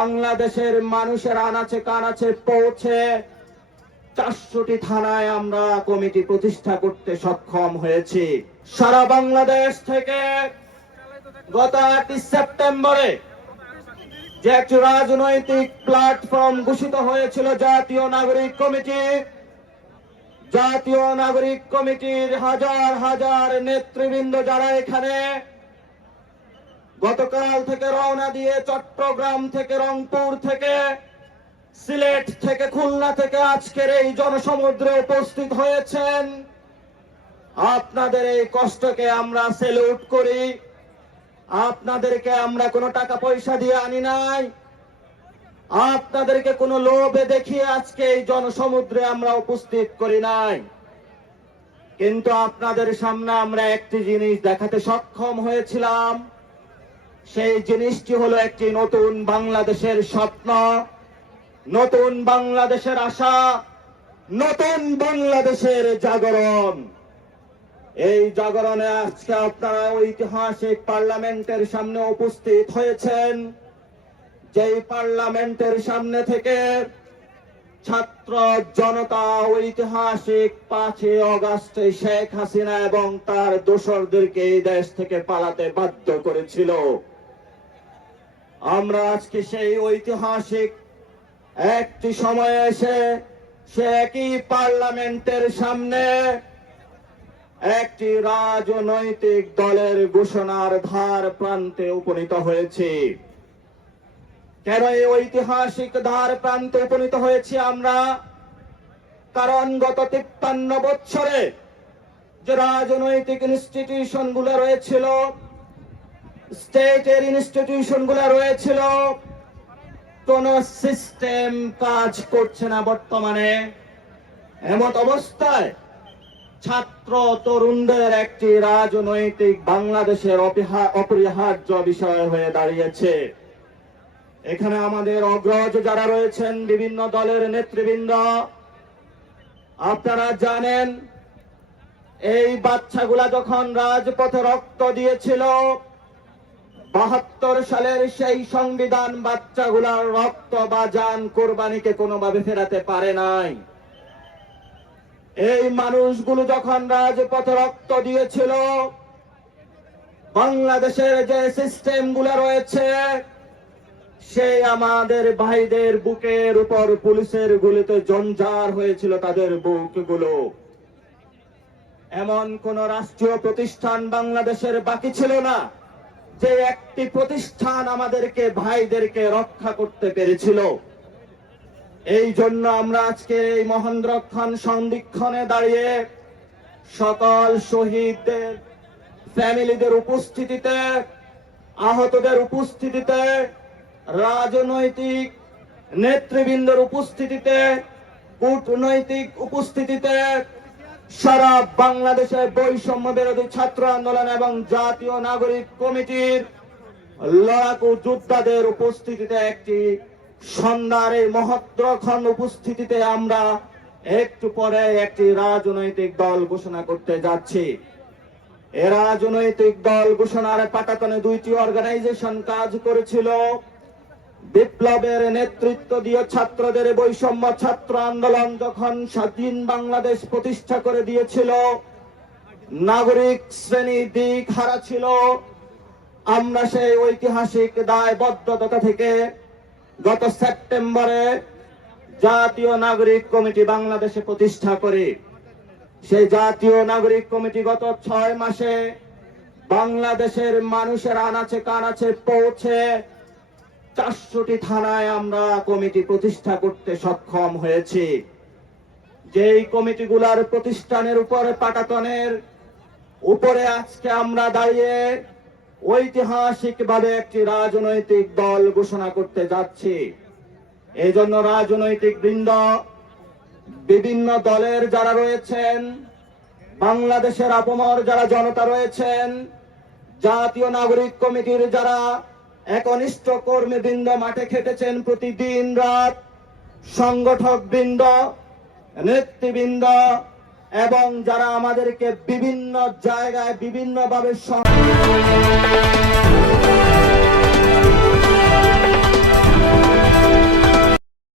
বাংলাদেশের মানুষের আনাচে কানাচে পৌঁছে চারশোটি থানায় আমরা কমিটি প্রতিষ্ঠা করতে সক্ষম হয়েছি। সারা বাংলাদেশ থেকে গত আটই সেপ্টেম্বরে যে একটি রাজনৈতিক প্ল্যাটফর্ম ঘোষিত হয়েছিল জাতীয় নাগরিক কমিটি, জাতীয় নাগরিক কমিটির হাজার হাজার নেতৃবৃন্দ যারা এখানে গতকাল থেকে রওনা দিয়ে চট্টগ্রাম থেকে, রংপুর থেকে, সিলেট থেকে, খুলনা থেকে আজকের এই জনসমুদ্রে উপস্থিত হয়েছেন। আপনাদের এই কষ্টকে আমরা সেলুট করি। আপনাদেরকে আমরা কোনো টাকা পয়সা দিয়ে আনি নাই। আপনাদেরকে কোনো লোভে দেখিয়ে আজকে এই জনসমুদ্রে আমরা উপস্থিত করি নাই। কিন্তু আপনাদের সামনে আমরা একটি জিনিস দেখাতে সক্ষম হয়েছিলাম। সেই জিনিসটি হলো একটি নতুন বাংলাদেশের স্বপ্ন, নতুন বাংলাদেশের আশা, নতুন বাংলাদেশের জাগরণ। এই জাগরণে আজকে আপনারা ঐতিহাসিক পার্লামেন্টের সামনে উপস্থিত হয়েছেন। যেই পার্লামেন্টের সামনে থেকে ছাত্র জনতা ঐতিহাসিক পাঁচই অগাস্টে শেখ হাসিনা এবং তার দোসরদেরকে এই দেশ থেকে পালাতে বাধ্য করেছিল। আমরা আজকে সেই ঐতিহাসিক একটি সময়ে এসে সে একই পার্লামেন্টের সামনে একটি রাজনৈতিক দলের ঘোষণার ধার প্রান্তে উপনীত হয়েছে। কেন এই ঐতিহাসিক ধার প্রান্তে উপনীত হয়েছি আমরা। কারণ গত তিপ্পান্ন বছরে যে রাজনৈতিক ইনস্টিটিউশনগুলো রয়েছিল স্টেটের ইনস্টিটিউশনগুলো রয়েছিল, কোন সিস্টেম কাজ করছে না বর্তমানে। এমত অবস্থায় ছাত্র তরুণদের একটি রাজনৈতিক বাংলাদেশের অপরিহার্য বিষয় হয়ে দাঁড়িয়েছে। এখানে আমাদের অগ্রজ যারা রয়েছেন বিভিন্ন দলের নেতৃবৃন্দ, আপনারা জানেন এই বাচ্চাগুলা যখন রাজপথে রক্ত দিয়েছিল, বাহাত্তর সালের সেই সংবিধান বাচ্চাগুলার রক্ত বা যান কোরবানিকে কোনোভাবে ফেরাতে পারে নাই। এই মানুষগুলো যখন রাজপথে রক্ত দিয়েছিল, বাংলাদেশের যে সিস্টেমগুলো রয়েছে সেই আমাদের ভাইদের বুকের উপর পুলিশের গুলিতে জঞ্জার হয়েছিল তাদের বুকগুলো। এমন কোন রাষ্ট্রীয় প্রতিষ্ঠান বাংলাদেশের বাকি ছিল না, যে একটি প্রতিষ্ঠান আমাদেরকে ভাইদেরকে রক্ষা করতে পেরেছিল। এই জন্য আমরা আজকে এই মহেন্দ্রক্ষণ সন্ধিক্ষণে দাঁড়িয়ে সকল শহীদদের, ফ্যামিলিদের উপস্থিতিতে, আহতদের উপস্থিতিতে রাজনৈতিক নেতৃবৃন্দের উপস্থিতিতে, কূটনৈতিক উপস্থিতিতে সারা বাংলাদেশের বৈষম্য বিরোধী ছাত্র আন্দোলন এবং জাতীয় নাগরিক কমিটির লড়াকু যোদ্ধাদের উপস্থিতিতে একটি সন্ধ্যার এই মহত্রক্ষণ উপস্থিতিতে আমরা একটু পরে একটি রাজনৈতিক দল ঘোষণা করতে যাচ্ছি। এ রাজনৈতিক দল ঘোষণার পাটাতনে দুইটি অর্গানাইজেশন কাজ করেছিল। বিপ্লবের নেতৃত্ব দিয়ে ছাত্রদের বৈষম্য ছাত্র আন্দোলন যখন স্বাধীন বাংলাদেশ প্রতিষ্ঠা করে দিয়েছিল, নাগরিক শ্রেণি দিক হারা ছিল, আমরা সেই ঐতিহাসিক দায়বদ্ধতা থেকে গত সেপ্টেম্বরে জাতীয় নাগরিক কমিটি বাংলাদেশে প্রতিষ্ঠা করে। সেই জাতীয় নাগরিক কমিটি গত ছয় মাসে বাংলাদেশের মানুষের আনাচে কানাচে পৌঁছে চারশোটি থানায় আমরা কমিটি প্রতিষ্ঠা করতে সক্ষম হয়েছি। যেই কমিটিগুলার প্রতিষ্ঠানের উপরে পাটাতনের উপরে আজকে আমরা দাঁড়িয়ে ঐতিহাসিক ভাবে একটি রাজনৈতিক দল ঘোষণা করতে যাচ্ছি। এই জন্য রাজনৈতিক বৃন্দ, বিভিন্ন দলের যারা রয়েছেন, বাংলাদেশের আপমর যারা জনতা রয়েছেন, জাতীয় নাগরিক কমিটির যারা একনিষ্ঠ কর্মীবৃন্দ মাঠে খেটেছেন প্রতিদিন রাত। সংগঠক বৃন্দ, নেতৃবৃন্দ এবং যারা আমাদেরকে বিভিন্ন জায়গায় বিভিন্নভাবে